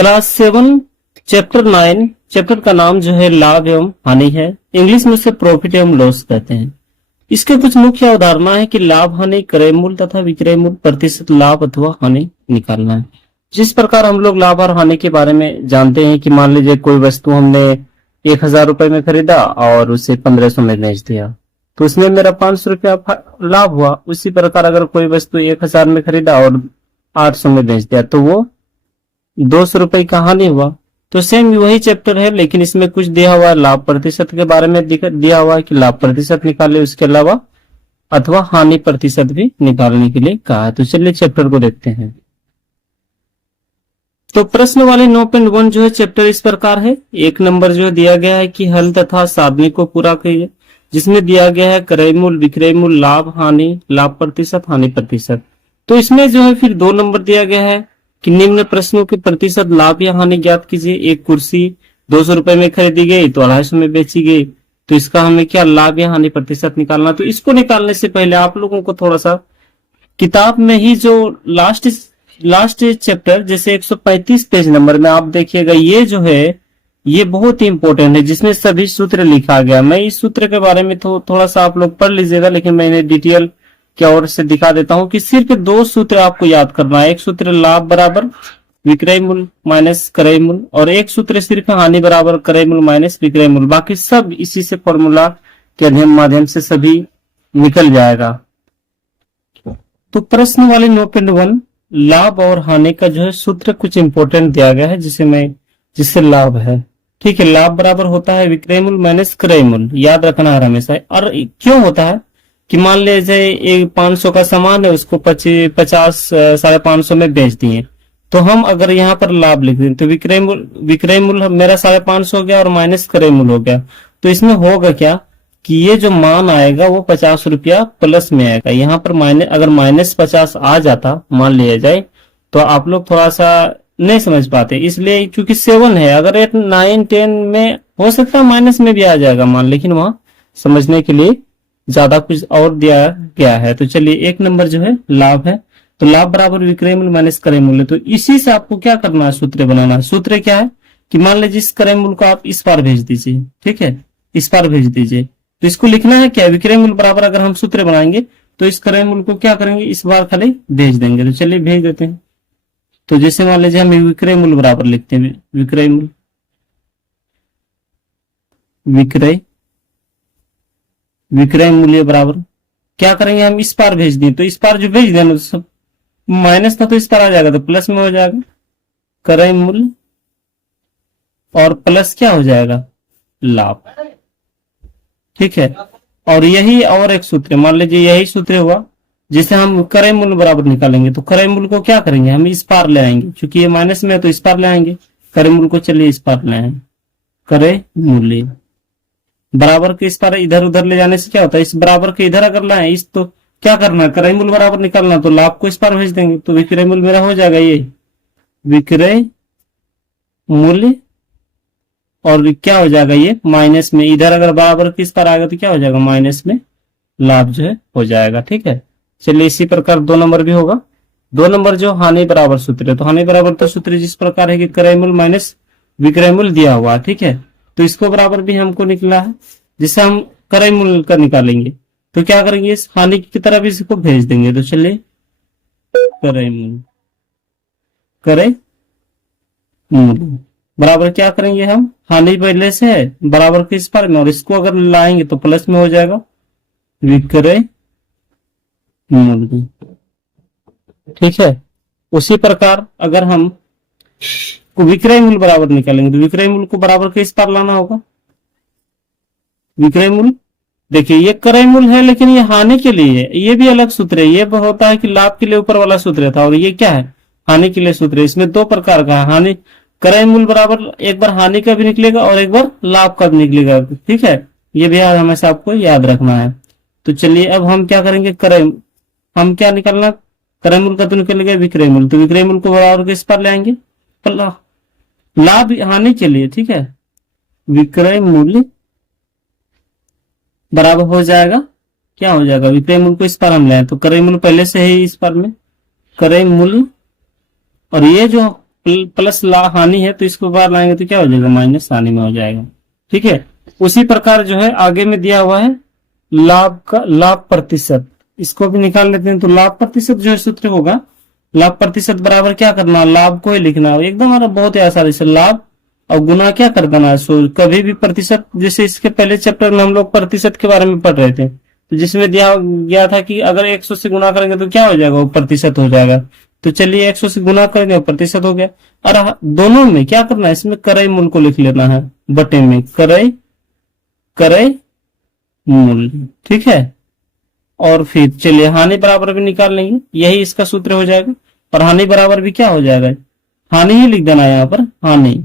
Class 7 chapter 9 chapter का नाम जो है लाभ एवं हानि है। इंग्लिश में उसे प्रॉफिट एवं लॉस कहते हैं। इसके कुछ मुख्य अवधारणा है कि लाभ हानि, क्रय मूल्य तथा विक्रय मूल्य, प्रतिशत लाभ अथवा हानि निकालना है। जिस प्रकार हम लोग लाभ और हानि के बारे में जानते हैं कि मान लीजिए कोई वस्तु हमने 1000 रुपए में खरीदा और उसे 1500 में बेच दिया तो उसमें मेरा 500 रुपया लाभ हुआ। उसी प्रकार अगर कोई वस्तु 1000 में खरीदा और 800 में बेच दिया तो वो 200 रुपए का हानि हुआ। तो सेम वही चैप्टर है, लेकिन इसमें कुछ दिया हुआ है लाभ प्रतिशत के बारे में दिया हुआ है कि लाभ प्रतिशत निकाले, उसके अलावा अथवा हानि प्रतिशत भी निकालने के लिए कहा है। तो चलिए चैप्टर को देखते हैं। तो प्रश्न वाले 9.1 जो है चैप्टर इस प्रकार है। एक नंबर जो दिया गया है कि हल तथा साधनी को पूरा करिए, जिसमें दिया गया है क्रय मूल्य, विक्रय मूल्य, लाभ हानि, लाभ प्रतिशत, हानि प्रतिशत। तो इसमें जो है फिर 2 नंबर दिया गया है कि निम्न प्रश्नों के प्रतिशत लाभ या हानि ज्ञात कीजिए। एक कुर्सी 200 रुपए में खरीदी गई तो 250 में बेची गई, तो इसका हमें क्या लाभ या हानि प्रतिशत निकालना। तो इसको निकालने से पहले आप लोगों को थोड़ा सा किताब में ही जो लास्ट चैप्टर जैसे 135 पेज नंबर में आप देखिएगा, ये जो है ये बहुत ही इंपॉर्टेंट है, जिसमें सभी सूत्र लिखा गया। मैं इस सूत्र के बारे में थोड़ा सा आप लोग पढ़ लीजिएगा, लेकिन मैंने डिटेल की ओर से दिखा देता हूं कि सिर्फ 2 सूत्र आपको याद करना है। एक सूत्र लाभ बराबर विक्रय मूल्य माइनस क्रय मूल्य, और एक सूत्र सिर्फ हानि बराबर क्रय मूल्य माइनस विक्रय मूल्य। बाकी सब इसी से फॉर्मूला के अध्ययन माध्यम से सभी निकल जाएगा। तो प्रश्न वाले 9.1 लाभ और हानि का जो है सूत्र कुछ इंपॉर्टेंट दिया गया है, जिससे लाभ है। ठीक है, लाभ बराबर होता है विक्रय मूल्य माइनस क्रय मूल्य, याद रखना है हमेशा। और क्यों होता है कि मान लीजिए 500 का सामान है, उसको 50 550 में बेच दिए, तो हम अगर यहाँ पर लाभ लिख दें तो विक्रय मूल्य मेरा 550 हो गया और माइनस क्रय मूल्य हो गया। तो इसमें होगा क्या कि ये जो मान आएगा वो 50 रुपया प्लस में आएगा। यहाँ पर अगर -50 आ जाता मान लिया जाए तो आप लोग थोड़ा सा नहीं समझ पाते, इसलिए क्योंकि 7 है। अगर 8 9 10 में हो सकता है माइनस में भी आ जाएगा मान, लेकिन वहां समझने के लिए ज्यादा कुछ और दिया गया है। तो चलिए 1 नंबर जो है लाभ है, तो लाभ बराबर विक्रय मूल्य माइनस क्रय मूल्य। तो इसी से आपको क्या करना है, सूत्र बनाना है। सूत्र क्या है कि मान लीजिए इस क्रय मूल्य को आप इस पार भेज दीजिए, ठीक है, इस पार भेज दीजिए। तो इसको लिखना है क्या, विक्रय मूल्य बराबर, अगर हम सूत्र बनाएंगे तो इस क्रय मूल्य को क्या करेंगे, इस बार खाली भेज देंगे। तो चलिए भेज देते हैं। तो जैसे मान लीजिए हम विक्रय मूल्य बराबर लिखते हैं, विक्रय मूल्य बराबर क्या करेंगे, हम इस पार भेज दें। तो इस पार जो भेज देना तो माइनस था तो इस पार आ जाएगा, तो प्लस में हो जाएगा क्रय मूल्य, और प्लस क्या हो जाएगा, लाभ। ठीक है, और यही और एक सूत्र, मान लीजिए यही सूत्र हुआ जिसे हम क्रय मूल्य बराबर निकालेंगे। तो क्रय मूल्य को क्या करेंगे, हम इस पार ले आएंगे, क्योंकि ये माइनस में है तो इस पार ले आएंगे। क्रय मूल्य को चलिए इस पार ले आएंगे, क्रय मूल्य बराबर के इस पार इधर उधर ले जाने से क्या होता है, इस बराबर के इधर अगर लाए इस, तो क्या करना है, क्रय मूल्य बराबर निकालना, तो लाभ को इस पार भेज देंगे। तो विक्रय मूल्य मेरा हो जाएगा ये विक्रय मूल्य, और क्या हो जाएगा ये माइनस में, इधर अगर बराबर के इस पार आएगा तो क्या हो जाएगा, माइनस में लाभ जो है हो जाएगा। ठीक है, चलिए इसी प्रकार 2 नंबर भी होगा। 2 नंबर जो हानि बराबर सूत्र है, तो हानि बराबर तो सूत्र जिस प्रकार है कि क्रय मूल्य माइनस विक्रय मूल्य दिया हुआ, ठीक है, तो इसको बराबर भी हमको निकला है, जिससे हम क्रय मूल्य का निकालेंगे। तो क्या करेंगे, इस हानि की तरफ इसको भेज देंगे। तो चलिए क्रय मूल्य बराबर क्या करेंगे, हम हानि पहले से है बराबर के इस पार में, और इसको अगर लाएंगे तो प्लस में हो जाएगा विक्रय मूल्य। ठीक है, उसी प्रकार अगर हम विक्रय मूल्य बराबर निकालेंगे तो विक्रय मूल्य को बराबर के इस पार लाना होगा। विक्रय मूल्य देखिए ये क्रय मूल्य है, लेकिन ये हानि के लिए है, ये भी अलग सूत्र है। ये होता है कि लाभ के लिए ऊपर वाला सूत्र था, और ये क्या है, हानि के लिए सूत्र है। इसमें 2 प्रकार का है, हानि क्रय मूल्य बराबर एक बार हानि का भी निकलेगा और एक बार लाभ का भी निकलेगा। ठीक है, ये भी हमेशा आपको याद रखना है। तो चलिए अब हम क्या करेंगे, हम क्या निकालना, क्रय मूल्य का तो निकलेगा विक्रय मूल्य, तो विक्रय मूल्य को बराबर के इस पर ले आएंगे लाभ हानि के लिए। ठीक है, विक्रय मूल्य बराबर हो जाएगा, क्या हो जाएगा, विक्रय मूल्य को इस पर हम ले, तो क्रय मूल्य पहले से ही इस पर में क्रय मूल्य, और ये जो प्लस ला हानि है तो इसको बाहर लाएंगे तो क्या हो जाएगा, माइनस हानि में हो जाएगा। ठीक है, उसी प्रकार जो है आगे में दिया हुआ है लाभ का लाभ प्रतिशत, इसको भी निकाल लेते हैं। तो लाभ प्रतिशत जो है सूत्र होगा, लाभ प्रतिशत बराबर क्या करना, लाभ को ही लिखना एकदम हमारा बहुत ही आसानी से, लाभ और गुना क्या कर देना। सो कभी भी प्रतिशत, जैसे इसके पहले चैप्टर में हम लोग प्रतिशत के बारे में पढ़ रहे थे, तो जिसमें दिया गया था कि अगर 100 से गुना करेंगे तो क्या हो जाएगा, वो प्रतिशत हो जाएगा। तो चलिए 100 से गुना करेंगे प्रतिशत हो गया। और दोनों में क्या करना है, इसमें क्रय मूल्य को लिख लेना है, बटे में क्रय मूल्य। ठीक है, और फिर चलिए हानि बराबर भी निकाल लेंगे, यही इसका सूत्र हो जाएगा। और हानि बराबर भी क्या हो जाएगा, हानि ही लिख देना है यहाँ पर, हानि।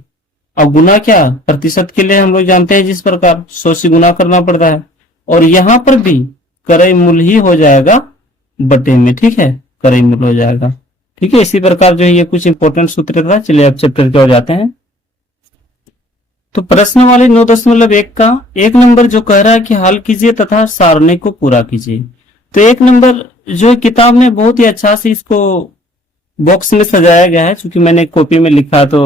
अब गुना क्या, प्रतिशत के लिए हम लोग जानते हैं जिस प्रकार 100 से गुना करना पड़ता है, और यहाँ पर भी क्रय मूल्य ही हो जाएगा बटे में। ठीक है, क्रय मूल्य हो जाएगा। ठीक है, इसी प्रकार जो है ये कुछ इंपॉर्टेंट सूत्र था। चलिए अब चैप्टर की ओर जाते हैं। तो प्रश्न वाले 9.1 का 1 नंबर जो कह रहा है कि हल कीजिए तथा सारणी को पूरा कीजिए। तो 1 नंबर जो है किताब में बहुत ही अच्छा से इसको बॉक्स में सजाया गया है, क्योंकि मैंने कॉपी में लिखा तो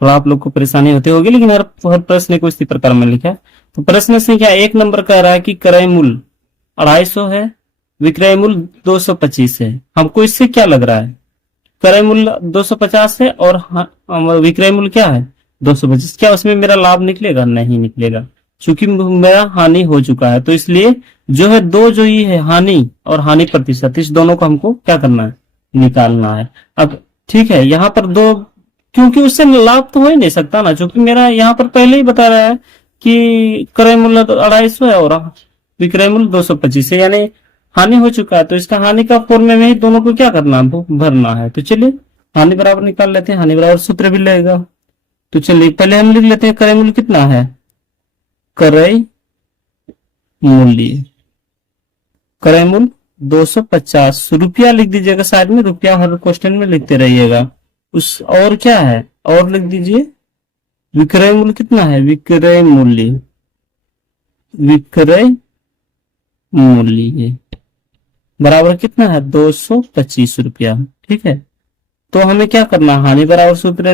थोड़ा आप लोग को परेशानी होती होगी, लेकिन हर प्रश्न को इसी प्रकार में लिखा है। तो प्रश्न संख्या 1 नंबर कह रहा है कि क्रय मूल्य 250 है, विक्रय मूल्य 225 है। हमको इससे क्या लग रहा है, क्रय मूल्य 250 है और विक्रय मूल्य क्या है 225, क्या उसमें मेरा लाभ निकलेगा, नहीं निकलेगा, क्योंकि मेरा हानि हो चुका है। तो इसलिए जो है दो जो ये है हानि और हानि प्रतिशत, इस दोनों को हमको क्या करना है, निकालना है। अब ठीक है, यहाँ पर दो, क्योंकि उससे लाभ तो हो ही नहीं सकता ना, क्योंकि मेरा यहाँ पर पहले ही बता रहा है कि क्रय मूल्य 250 है और विक्रय मूल्य 225 है, यानी हानि हो चुका है। तो इसका हानि का फॉर्मूले में ही दोनों को क्या करना है, भरना है। तो चलिए हानि बराबर निकाल लेते हैं, हानि बराबर सूत्र भी लगेगा। तो चलिए पहले हम लिख लेते हैं क्रय मूल्य कितना है, क्रय मूल्य 250 रुपया लिख दीजिएगा साइड में, रुपया हर क्वेश्चन में लिखते रहिएगा। उस और क्या है, और लिख दीजिए विक्रय मूल्य कितना है, विक्रय मूल्य बराबर कितना है 225 रुपया। ठीक है, तो हमें क्या करना है, हानि बराबर सूत्र,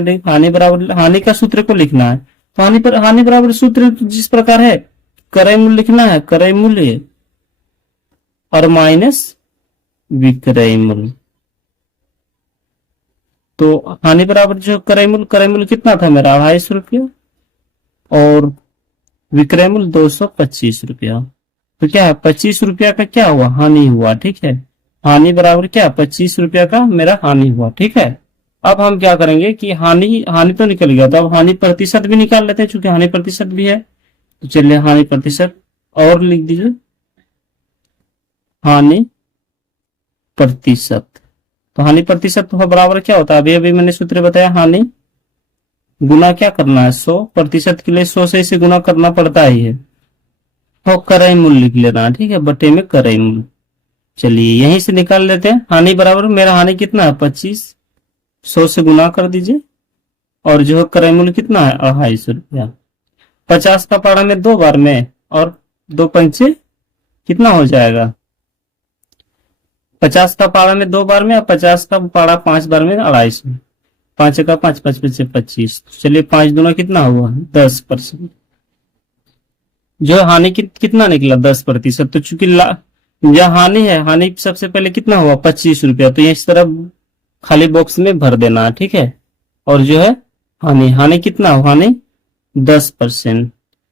हानि का सूत्र को लिखना है। तो हानि बराबर सूत्र जिस प्रकार है, क्रय मूल्य लिखना है, क्रय मूल्य और माइनस विक्रय मूल्य। तो हानि बराबर जो क्रय मूल्य कितना था मेरा 250 रुपया और विक्रय मूल्य 225 रुपया। तो क्या है 25 रुपया का क्या हुआ, हानि हुआ। ठीक है, हानि बराबर क्या 25 रुपया का मेरा हानि हुआ। ठीक है, अब हम क्या करेंगे कि हानि तो निकल गया, तो अब हानि प्रतिशत भी निकाल लेते हैं, चूंकि हानि प्रतिशत भी है। तो चलिए हानि प्रतिशत और लिख दीजिए, हानि प्रतिशत। तो हानि प्रतिशत बराबर क्या होता है, अभी मैंने सूत्र बताया, हानि गुना क्या करना है 100, प्रतिशत के लिए 100 से इसे गुना करना पड़ता ही है, और क्रय मूल्य लिख लेना है। ठीक है, बटे में क्रय मूल्य। चलिए यहीं से निकाल लेते हैं, हानि बराबर मेरा हानि कितना है 25, 100 से गुना कर दीजिए, और जो है क्रय मूल्य कितना है 250 रुपया। 50 का पारा में 2 बार में, और 2 पंचे कितना हो जाएगा, 50 का पारा में 2 बार में, और 50 का पारा 5 बार में 250, 5 का 5, 5 5 25। चलिए 5 दूना कितना हुआ 10%, जो हानि कितना निकला 10%। तो चूंकि यह हानि है, हानि सबसे पहले कितना हुआ 25 रुपया, तो ये इस तरह खाली बॉक्स में भर देना है। ठीक है, और जो है हानि कितना हो, हानि 10%,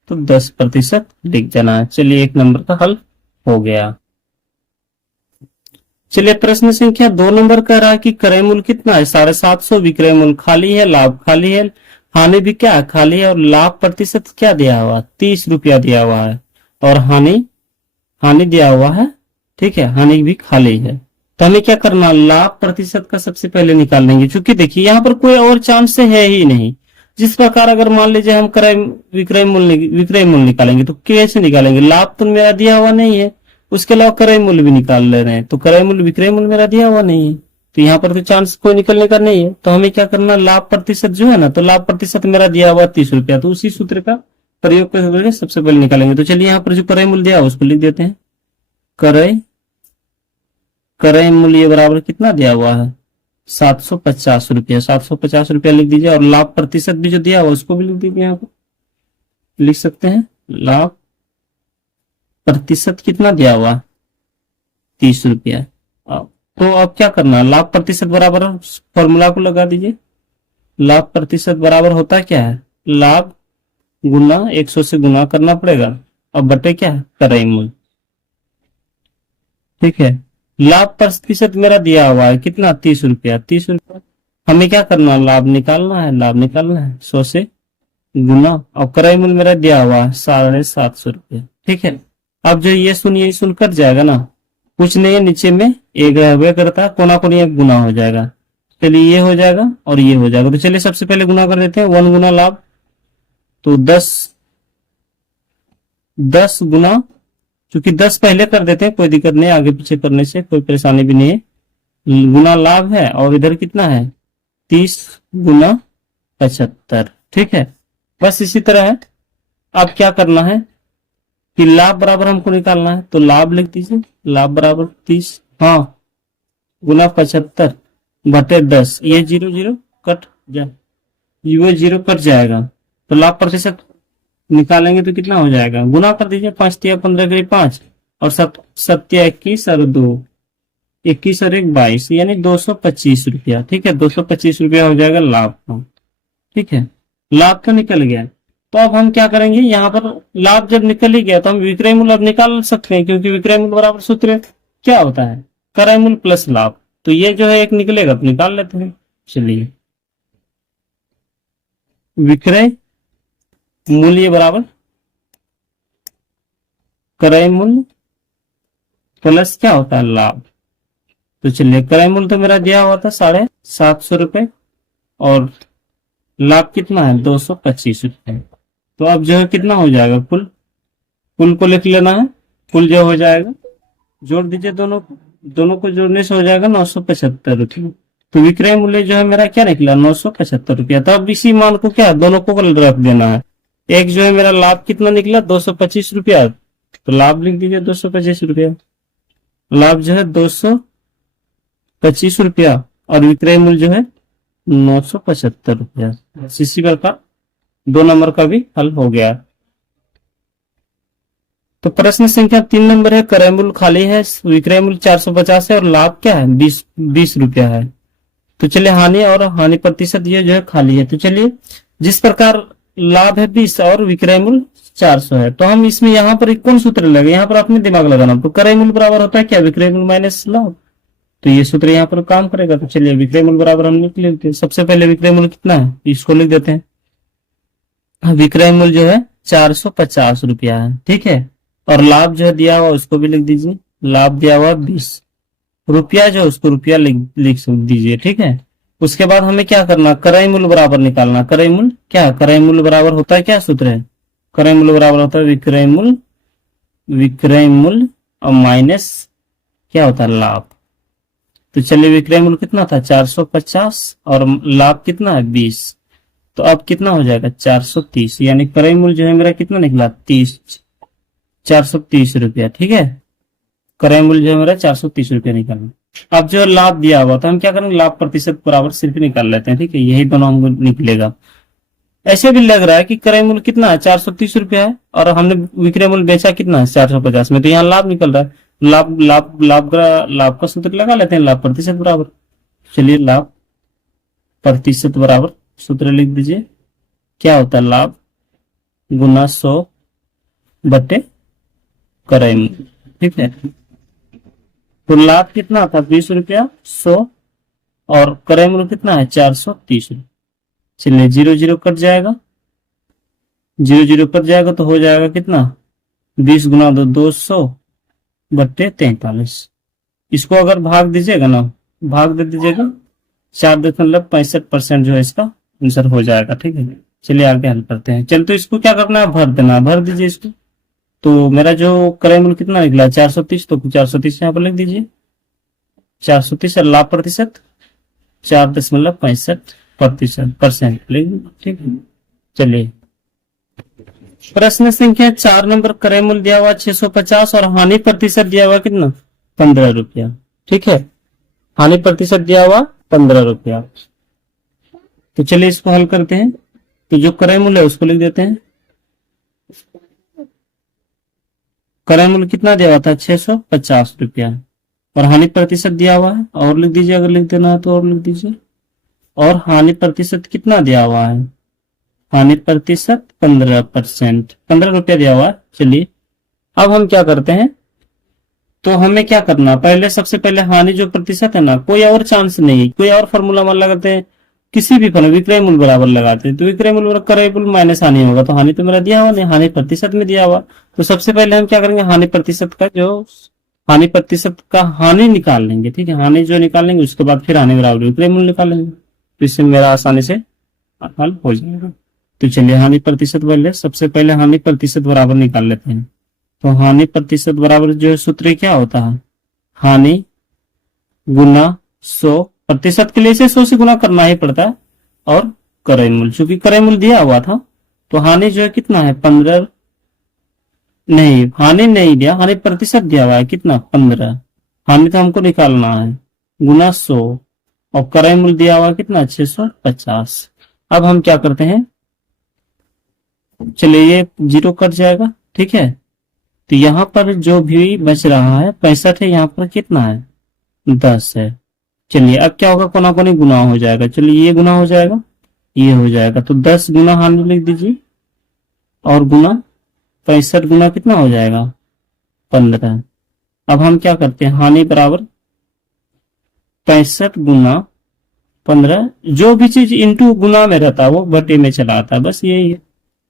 तो 10% लिख देना है। चलिए 1 नंबर का हल हो गया। चलिए प्रश्न संख्या 2 नंबर कह रहा है कि क्रय मूल्य कितना है 750, विक्रय मूल्य खाली है, लाभ खाली है, हानि भी क्या खाली है, और लाभ प्रतिशत क्या दिया हुआ 30 रुपया दिया हुआ है, और हानि दिया हुआ है। ठीक है, हानि भी खाली है। तो हमें क्या करना, लाभ प्रतिशत का सबसे पहले निकाल लेंगे, क्योंकि देखिए यहाँ पर कोई और चांस है ही नहीं। जिस प्रकार अगर मान लीजिए हम विक्रय मूल्य निकालेंगे तो कैसे निकालेंगे, लाभ तो मेरा दिया हुआ नहीं है, उसके अलावा क्रय मूल्य भी निकाल ले रहे हैं, तो क्रय मूल्य विक्रय मूल्य मेरा दिया हुआ नहीं है, तो यहाँ पर तो चांस कोई निकलने का नहीं है। तो हमें क्या करना, लाभ प्रतिशत जो है ना, तो लाभ प्रतिशत मेरा दिया हुआ 30 रुपया, तो उसी सूत्र का प्रयोग करके सबसे पहले निकालेंगे। तो चलिए यहाँ पर जो क्रय मूल्य दिया उसको लिख देते हैं, क्रय मूल्य बराबर कितना दिया हुआ है 750 रुपया, 750 रुपया लिख दीजिए। और लाभ प्रतिशत भी जो दिया हुआ उसको भी लिख दीजिए। यहाँ पे लिख सकते हैं लाभ प्रतिशत कितना दिया हुआ, 30 रुपया। तो अब क्या करना है, लाभ प्रतिशत बराबर फॉर्मूला को लगा दीजिए। लाभ प्रतिशत बराबर होता क्या है, लाभ गुना 100 से गुना करना पड़ेगा और बटे क्या है, क्रय मूल्य। ठीक है, लाभ प्रतिशत मेरा दिया हुआ है कितना, 30 रुपया। 30 रुपया हमें क्या करना है, लाभ निकालना है। लाभ निकालना है 100 से गुना, और क्रय मूल्य मेरा दिया हुआ है 750 रुपया। ठीक है, अब जो ये सुन कट जाएगा ना, कुछ नहीं है, नीचे में एक हुआ करता है, कोना कोनी एक गुना हो जाएगा। चलिए ये हो जाएगा और ये हो जाएगा। तो चलिए सबसे पहले गुना कर देते हैं, 1 गुना लाभ, तो 10 गुना, क्योंकि 10 पहले कर देते हैं, कोई दिक्कत नहीं, आगे पीछे करने से कोई परेशानी भी नहीं है। गुना लाभ है और इधर कितना है, 30 गुना 75। ठीक है, बस इसी तरह है। अब क्या करना है कि लाभ बराबर हमको निकालना है, तो लाभ लिख दीजिए, लाभ बराबर 30 हाँ गुना 75 बटे 10। ये 0 0 कट जाए, ये 0 कट जाएगा, तो लाभ प्रतिशत निकालेंगे तो कितना हो जाएगा, गुना कर दीजिए, 5 तिया 15 5 और 7 21 और 2 21 और 1 22, यानी 225 रुपया। ठीक है, 225 रुपया हो जाएगा लाभ का। ठीक है, लाभ तो निकल गया। तो अब हम क्या करेंगे, यहाँ पर लाभ जब निकल ही गया तो हम विक्रय मूल्य अब निकाल सकते हैं, क्योंकि विक्रय मूल्य बराबर सूत्र क्या होता है, क्रय मूल्य प्लस लाभ। तो ये जो है एक निकलेगा तो निकाल लेते हैं। चलिए, विक्रय मूल्य बराबर क्रय मूल्य प्लस क्या होता है, लाभ। तो चलिए, क्रय मूल्य तो मेरा दिया हुआ था 750 रुपए और लाभ कितना है, 225 रुपए। तो अब जो है कितना हो जाएगा, कुल को लिख लेना है। कुल जो हो जाएगा, जोड़ दीजिए, दोनों को जोड़ने से हो जाएगा 975 रुपये। तो विक्रय मूल्य जो है मेरा क्या निकला, 975 रुपया। तो अब इसी मान को क्या, दोनों को रख देना है। एक जो है मेरा लाभ कितना निकला, 225 रुपया, तो लाभ लिख दीजिए 225 रुपया। लाभ जो है 225 रुपया और विक्रय मूल्य जो है 975 रुपया। इसी प्रकार 2 नंबर का भी हल हो गया। तो प्रश्न संख्या 3 नंबर है, क्रय मूल्य खाली है, विक्रय मूल्य 450 है और लाभ क्या है, 20 रुपया है। तो चलिए, हानि और हानि प्रतिशत ये जो है खाली है। तो चलिए, जिस प्रकार लाभ है 20 और विक्रय मूल्य 400 है, तो हम इसमें यहाँ पर एक कौन सूत्र लगे, यहाँ पर अपने दिमाग लगाना। तो क्रय मूल्य बराबर होता है क्या, विक्रय मूल्य माइनस लाभ। तो ये सूत्र यहाँ पर काम करेगा। तो चलिए, विक्रय मूल्य बराबर हम लिख लेते हैं। सबसे पहले विक्रय मूल्य कितना है, इसको लिख देते हैं। विक्रय मूल्य जो है 450 रुपया है। ठीक है, और लाभ जो है दिया हुआ उसको भी लिख दीजिए। लाभ दिया हुआ 20 रुपया, जो उसको रुपया लिख दीजिए। ठीक है, उसके बाद हमें क्या करना, क्रय मूल्य बराबर निकालना। क्रय मूल्य क्या है, क्रय मूल्य बराबर होता है क्या सूत्र है, क्रय मूल्य बराबर होता है विक्रय मूल्य और माइनस क्या होता है, लाभ। तो चलिए, विक्रय मूल्य कितना था 450 और लाभ कितना है 20, तो अब कितना हो जाएगा 430, यानी क्रय मूल्य जो है मेरा कितना निकला 430 रुपया। ठीक है, क्रय मूल्य जो है मेरा 430 रुपया निकलना। अब जो लाभ दिया हुआ तो हम क्या करेंगे, लाभ प्रतिशत बराबर सिर्फ निकाल लेते हैं। ठीक है, यही दोनों हमको निकलेगा। ऐसे भी लग रहा है कि क्रय मूल्य कितना है 430 रुपया है और हमने विक्रय मूल्य बेचा कितना है 450 में, तो यहाँ लाभ निकल रहा है। लाभ का सूत्र लगा लेते हैं, लाभ प्रतिशत बराबर। चलिए, लाभ प्रतिशत बराबर सूत्र लिख दीजिए, क्या होता है, लाभ गुना 100 बटे क्रय मूल्य। ठीक है, तो लाभ कितना था 20 रुपया, 100 और क्रय मूल्य कितना है 430 रुपया। चलिए, 0 0 कट जाएगा, 0 0 कट जाएगा तो हो जाएगा कितना, 20 गुना 200 बटे 43। इसको अगर भाग दीजिएगा ना, भाग दे दीजिएगा, 4.65% जो है इसका आंसर हो जाएगा। ठीक है, चलिए आगे हल करते हैं। चल, तो इसको क्या करना है, भर देना है, भर दीजिए इसको। तो मेरा जो क्रय मूल्य कितना निकला 430, तो 430 यहाँ पर लिख दीजिए, 430 और लाभ प्रतिशत 4.65% लिख दीजिए। ठीक है, चलिए, प्रश्न संख्या 4 नंबर, क्रय मूल्य दिया हुआ 650 और हानि प्रतिशत दिया हुआ कितना 15 रुपया। ठीक है, हानि प्रतिशत दिया हुआ 15 रुपया। तो चलिए इसको हल करते हैं। तो जो क्रय मूल्य है उसको लिख देते हैं। क्रय मूल्य कितना दिया हुआ था? 650 रुपया। और हानि प्रतिशत दिया हुआ है, और लिख दीजिए, अगर लिख देना है तो और लिख दीजिए। और हानि प्रतिशत कितना दिया हुआ है? हानि प्रतिशत 15%, 15 रुपया दिया हुआ है। चलिए अब हम क्या करते हैं, तो हमें क्या करना, पहले सबसे पहले हानि जो प्रतिशत है ना, कोई और चांस नहीं, कोई और फॉर्मूला मान लगाते हैं, किसी भी फल विक्रय मूल्य बराबर लगाते हैं। तो विक्रय मूल्य बराबर क्रय मूल्य माइनस हानि होगा, तो हानि तो मेरा दिया हुआ नहीं, हानि प्रतिशत में दिया हुआ। तो सबसे पहले हम क्या करेंगे, हानि प्रतिशत का हानि निकाल लेंगे। ठीक है, हानि जो निकाल लेंगे उसके बाद फिर हानि बराबर विक्रय मूल्य निकाल लेंगे। तो इससे मेरा आसानी से हल हो जाएगा। तो चलिए हानि प्रतिशत पहले, सबसे पहले हानि प्रतिशत बराबर निकाल लेते हैं। तो हानि प्रतिशत बराबर जो है सूत्र क्या होता है, हानि गुना 100, प्रतिशत के लिए इसे 100 से गुना करना ही पड़ता है, और क्रय मूल्य, चूंकि क्रय मूल्य दिया हुआ था तो हानि जो है कितना है 15, नहीं हानि नहीं दिया, हानि प्रतिशत दिया हुआ है कितना 15, हानि तो हमको निकालना है, गुना 100, और क्रय मूल्य दिया हुआ कितना 650। अब हम क्या करते हैं, चलिए ये 0 कट जाएगा। ठीक है, तो यहां पर जो भी बच रहा है 65 है, यहाँ पर कितना है 10 है। चलिए अब क्या होगा, कोना कोनी गुना हो जाएगा। चलिए ये गुना हो जाएगा, ये हो जाएगा, तो 10 गुना हानि लिख दीजिए, और गुना 65 गुना कितना हो जाएगा 15। अब हम क्या करते हैं, हानि बराबर 65 गुना 15, जो भी चीज इंटू गुना में रहता है वो बटे में चला आता है, बस यही है।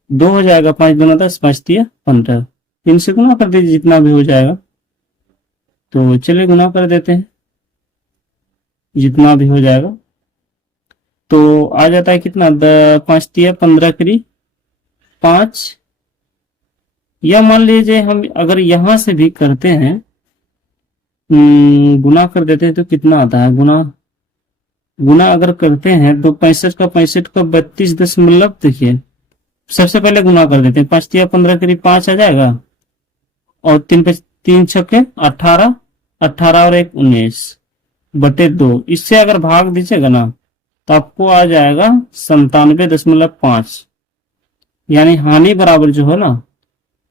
2 हो जाएगा, 5 गुना 10, 5 दिया 15, इनसे गुना कर दीजिए जितना भी हो जाएगा। तो चलिए गुना कर देते हैं जितना भी हो जाएगा। तो आ जाता है कितना, 5 दिया 15 करी 5, या मान लीजिए हम अगर यहां से भी करते हैं, गुना कर देते हैं तो कितना आता है, गुना अगर करते हैं तो 65 का 32 देखिए, सबसे पहले गुना कर देते हैं, 5 दिया 15 करीब 5 आ जाएगा, और 3 छक्के 18, 18 और 1 19 बटे 2, इससे अगर भाग दीजिएगा ना तो आपको आ जाएगा 97.5, यानी हानि बराबर जो है ना,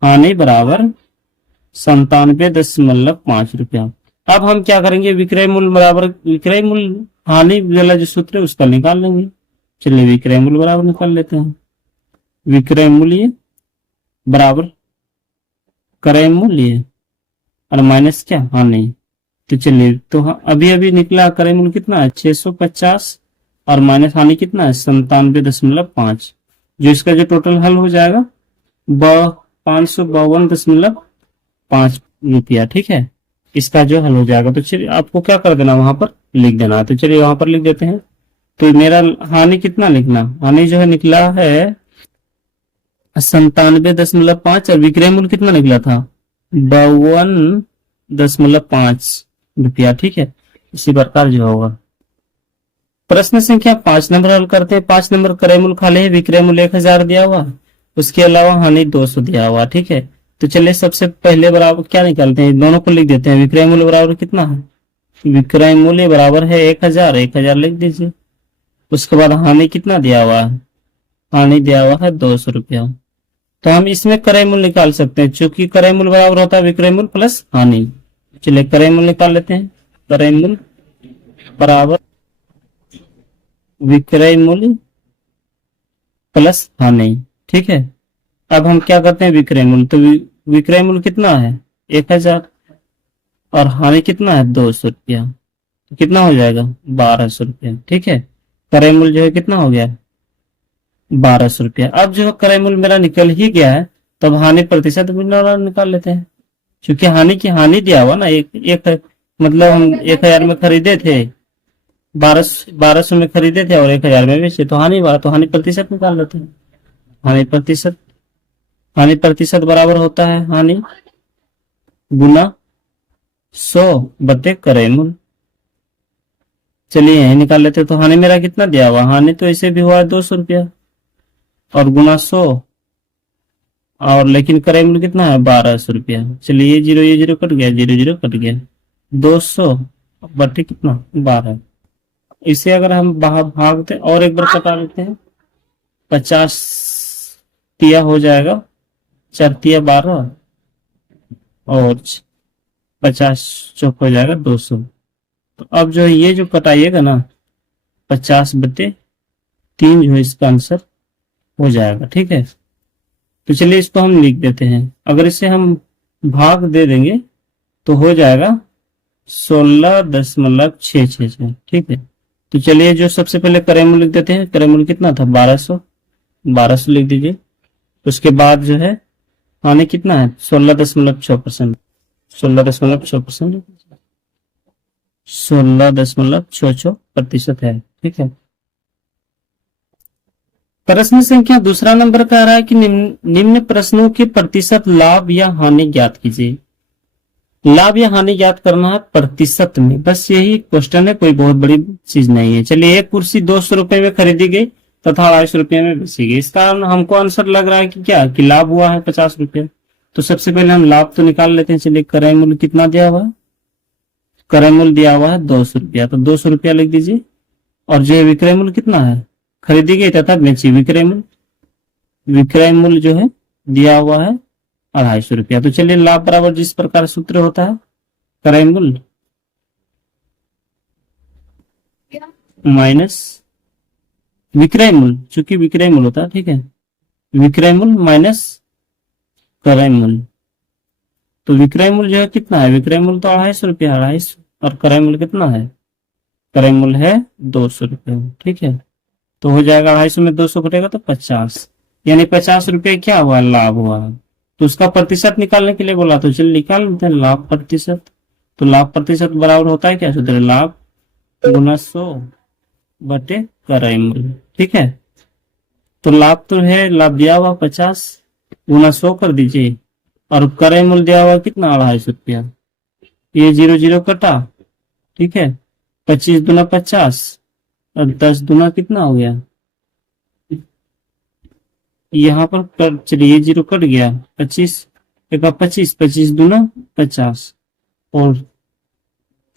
हानि बराबर 97.5 रुपया। अब हम क्या करेंगे, विक्रय मूल्य बराबर, विक्रय मूल्य हानि वाला जो सूत्र है उसका निकाल लेंगे। चलिए विक्रय मूल्य बराबर निकाल लेते हैं, विक्रय मूल्य बराबर क्रय मूल्य और माइनस क्या, हानि। तो चलिए, तो अभी अभी निकला क्रय मूल्य कितना है 650, और माइनस हानि कितना है 97.5, जो इसका जो टोटल हल हो जाएगा 552.5 रुपया। ठीक है, इसका जो हल हो जाएगा। तो चलिए आपको क्या कर देना, वहां पर लिख देना। तो चलिए वहां पर लिख देते हैं। तो मेरा हानि कितना लिखना, हानि जो है निकला है 97.5, और विक्रय मूल्य कितना निकला था 52.5 रुपया। ठीक है, इसी प्रकार जो होगा। प्रश्न संख्या 5 नंबर हल करते हैं। 5 नंबर क्रय मूल्य खाली है, विक्रय मूल्य 1000 दिया हुआ, उसके अलावा हानि 200 दिया हुआ। ठीक है, तो चलिए सबसे पहले बराबर क्या निकालते हैं, दोनों को लिख देते हैं। विक्रय मूल्य बराबर कितना है, विक्रय मूल्य बराबर है 1000, 1000 लिख दीजिए। उसके बाद हानि कितना दिया हुआ है, हानि दिया हुआ है 200 रुपया। तो हम इसमें क्रय मूल्य निकाल सकते हैं, चूंकि क्रय मूल्य बराबर होता है विक्रय मूल्य प्लस हानि। चलिए क्रय मूल्य निकाल लेते हैं। क्रय मूल्य बराबर विक्रय मूल्य प्लस हानि। ठीक है, अब हम क्या करते हैं, विक्रय मूल्य, तो विक्रय मूल्य कितना है 1000, और हानि कितना है 200 रुपया, तो कितना हो जाएगा 1200 रुपया। ठीक है, क्रय मूल्य जो है कितना हो गया 1200 रुपया। अब जो क्रय मूल्य मेरा निकल ही गया है, तब हानि प्रतिशत भी निकाल लेते हैं, क्योंकि हानि की हानि दिया हुआ ना, एक मतलब हम 1000 में खरीदे थे, 1200 में खरीदे थे और 1000 में बेचे, तो हानि बात, तो हानि प्रतिशत निकाल लेते हैं। हानि प्रतिशत बराबर होता है हानि गुना 100 बटे क्रय मूल्य। चलिए यही निकाल लेते हैं। तो हानि मेरा कितना दिया हुआ, हानि तो ऐसे भी हुआ 200 रुपया, और गुना 100, और लेकिन क्रय मूल्य कितना है 1200 रुपया। चलिए ये जीरो कट गया, 0 0 कट गया, 200 बटे कितना 12। इसे अगर हम भाग दें और एक बार कटा लेते हैं, 50 तिया हो जाएगा, 4 तिया 12 और 50 चौक हो जाएगा 200। तो अब जो है ये जो कटाइएगा ना 50/3 जो है इसका आंसर हो जाएगा। ठीक है, तो चलिए इसको हम लिख देते हैं। अगर इसे हम भाग दे देंगे तो हो जाएगा 16.666। ठीक है, तो चलिए जो सबसे पहले करेमूल लिख देते हैं। करेमूल कितना था 1200, 1200 लिख दीजिए। उसके बाद जो है हानि कितना है 16.6%, 16.6%, 16.66% है। ठीक है, प्रश्न संख्या दूसरा नंबर कह रहा है कि निम्न प्रश्नों के प्रतिशत लाभ या हानि ज्ञात कीजिए। लाभ या हानि ज्ञात करना है प्रतिशत में, बस यही क्वेश्चन है, कोई बहुत बड़ी चीज नहीं है। चलिए, एक कुर्सी 200 रुपए में खरीदी गई तथा 250 रुपये में बेची गई। इसका हमको आंसर लग रहा है कि क्या, कि लाभ हुआ है 50 रुपये। तो सबसे पहले हम लाभ तो निकाल लेते हैं। चलिए, क्रय मूल्य कितना दिया हुआ है, क्रय मूल्य दिया हुआ है 200 रुपया, तो 200 रुपया लिख दीजिए। और जो है विक्रय मूल्य कितना है, खरीदी गई तथा बेची विक्रय मूल्य, विक्रय मूल्य जो है दिया हुआ है 250 रुपया। तो चलिए, लाभ बराबर जिस प्रकार सूत्र होता है क्रय मूल्य माइनस विक्रय मूल्य, चूंकि विक्रय मूल्य होता है। ठीक है, विक्रय मूल्य माइनस क्रय मूल्य। तो विक्रय मूल्य जो है कितना है, विक्रय मूल्य तो 250 रुपया, 250, और क्रय मूल्य कितना है, क्रय मूल्य है 200 रुपये। ठीक है, तो हो जाएगा 250 में 200 घटेगा तो 50, यानी 50 रुपये क्या हुआ, लाभ हुआ। तो उसका प्रतिशत निकालने के लिए बोला, तो चलिए निकाल लेते हैं लाभ प्रतिशत। तो लाभ प्रतिशत बराबर होता है क्या सूत्र, लाभ गुना 100/क्रय मूल्य। ठीक है, तो लाभ तो है, लाभ दिया हुआ 50 गुना 100 कर दीजिए, और क्रय मूल्य दिया हुआ कितना 250 रुपया। ये 0 0 कटा। ठीक है, 25 दूना 50 और 10 दूना कितना हो गया, यहाँ पर चलिए 0 कट गया, 25 एक 25, 25 दूना 50 और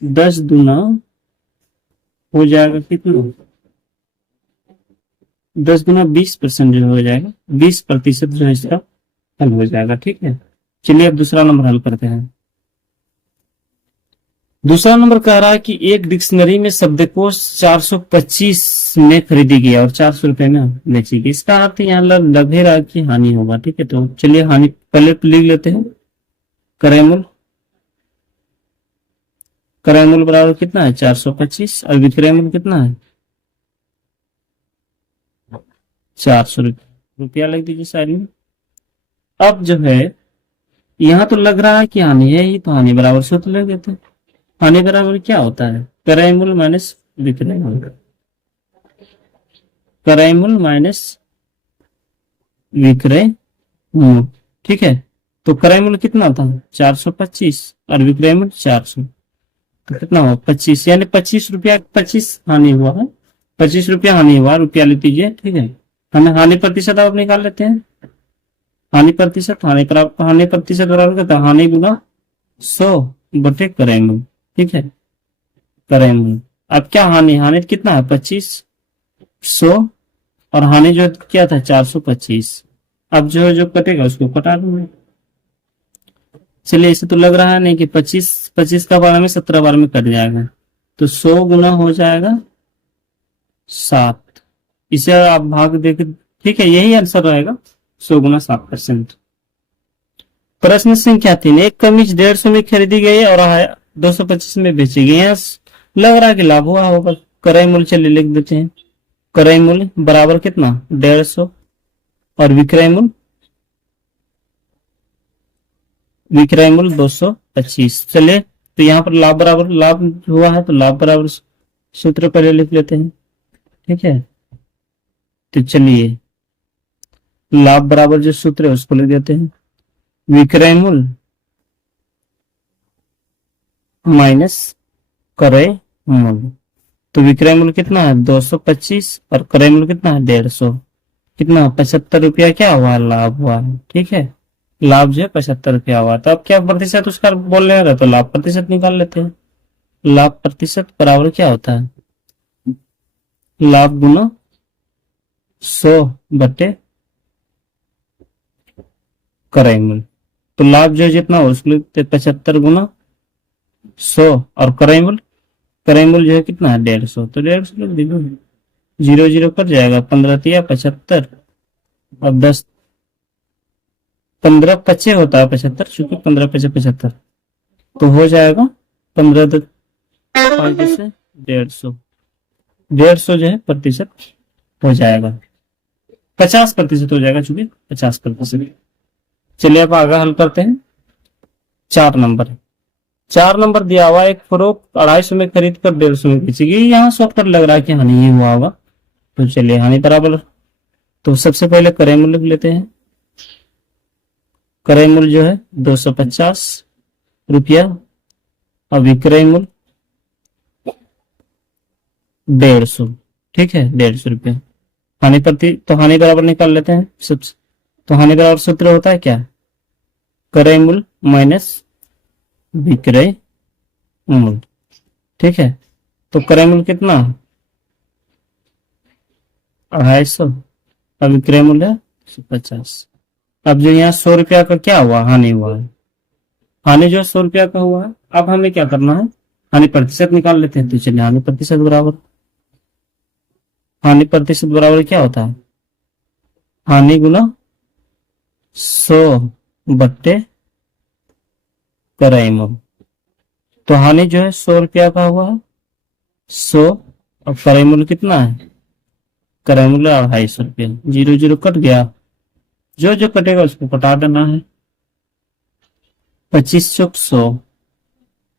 10 दूना हो जाएगा कितना, 10 दूना 20% जो हो जाएगा, 20% जो है इसका हल हो जाएगा। ठीक है, चलिए अब दूसरा नंबर हल करते हैं। दूसरा नंबर कह रहा है कि एक डिक्शनरी में शब्दकोश 425 में खरीदी गई और 400 रुपए में बेची गई। इसका अर्थ यहाँ लग ही रहा है कि हानि होगा। ठीक है, तो चलिए हानि पहले लिख लेते हैं। क्रय मूल्य, क्रय मूल्य बराबर कितना है 425 और विक्रय मूल्य कितना है 400 रुपया लिख दीजिए साइड में। अब जो है यहाँ तो लग रहा है कि हानि है ही, तो हानि बराबर सूत्र लिख देते हैं। हानि बराबर क्या होता है, क्रय मूल्य माइनस विक्रय मूल्य, क्रय मूल्य माइनस विक्रय मूल्य। ठीक है, तो क्रय मूल्य कितना था 425 और विक्रय मूल्य 400, तो कितना हुआ 25, यानी 25 रुपया 25 हानि हुआ है, 25 रुपया हानि हुआ, रुपया ले लीजिए। ठीक है, हमें हानि प्रतिशत आप निकाल लेते हैं। हानि प्रतिशत, हानि प्रतिशत बराबर क्या था, हानि गुना 100/क्रय मूल्य। ठीक है, क्रय मूल्य। अब क्या हानि, हानि कितना है 25, 100 और हानि जो क्या था 425। अब जो कटेगा उसको कटा दूंगा। चलिए, इसे तो लग रहा है नहीं कि 25 का बार में 17 बार में कट जाएगा, तो 100 गुना हो जाएगा 7। इसे आप भाग देख, ठीक है, यही आंसर रहेगा 100 गुना 7%। प्रश्न संख्या 3, एक कमीज 150 में खरीदी गई और 225 में बेची गई। यहाँ लग रहा है कि लाभ हुआ होगा। क्रय मूल्य चलिए लिख देते हैं। क्रय मूल्य बराबर कितना 150 और विक्रय मूल्य 225। चलिए, तो यहाँ पर लाभ बराबर, लाभ हुआ है तो लाभ बराबर सूत्र पहले लिख लेते हैं। ठीक है, तो चलिए लाभ बराबर जो सूत्र है उसको लिख देते हैं। विक्रय मूल्य माइनस क्रय मूल्य, तो विक्रय मूल्य कितना है 225 और क्रय मूल्य कितना है 150, कितना 75 रुपया क्या हुआ, लाभ हुआ है। ठीक है, लाभ जो है 75 रुपया हुआ। तो अब क्या प्रतिशत उसका बोल रहे हैं, तो लाभ प्रतिशत निकाल लेते हैं। लाभ प्रतिशत बराबर क्या होता है लाभ गुना 100 क्रय मूल्य। तो लाभ जो जितना हो उसको लिखते 75 गुना 100 और क्रय मूल्य जो है कितना है 150, तो 150 लिख दीजिए। 0 0 कट जाएगा, 15 तिया 75 और 10 15 पच्चे होता है 75, चूंकि 15 पचे 75, तो हो जाएगा 15 5 से 150 जो है प्रतिशत हो जाएगा, 50% हो जाएगा, चूंकि 50%। चलिए अब आगे हल करते हैं। 4 नंबर 4 नंबर दिया हुआ एक फ्रॉक 250 में खरीद कर 150 में बेचेगी। यहाँ शॉर्टकट लग रहा है कि हानि ही हुआ होगा, तो चलिए हानि बराबर, तो सबसे पहले क्रय मूल्य लेते हैं। क्रय मूल्य जो है 250 रुपया और विक्रय मूल्य 150, ठीक है 150 रुपया। हानि प्रति, तो हानि बराबर निकाल लेते हैं सबसे। तो हानि बराबर सूत्र होता है क्या, क्रय मूल्य माइनस विक्रय मूल्य, ठीक है। तो क्रय मूल्य कितना 250 और विक्रय मूल्य 150। अब जो यहाँ 100 रुपया का क्या हुआ, हानि हुआ है, हानि जो 100 रुपया का हुआ है। अब हमें क्या करना है, हानि प्रतिशत निकाल लेते हैं। तो चलिए हानि प्रतिशत बराबर क्या होता है, हानि गुना 100 बट्टे क्रय मूल्य। तो हानि जो है 100 रुपया का हुआ है 100 और क्रय मूल्य कितना है, क्रय मूल्य 250 रुपया। 0 0 कट गया, जो जो कटेगा उसको कटा देना है। 25 चौक 100,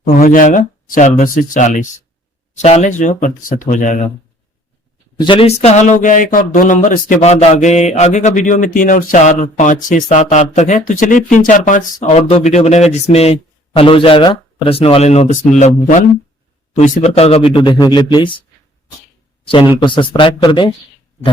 तो हो जाएगा 4 10 से 40 जो है प्रतिशत हो जाएगा। तो चलिए इसका हल हो गया 1 और 2 नंबर। इसके बाद आगे का वीडियो में 3 और 4 5 6 7 8 तक है। तो चलिए 3 4 5 और 2 वीडियो बनेगा जिसमें हल हो जाएगा प्रश्न वाले 9.1। तो इसी प्रकार का वीडियो देखने के लिए प्लीज चैनल को सब्सक्राइब कर दें।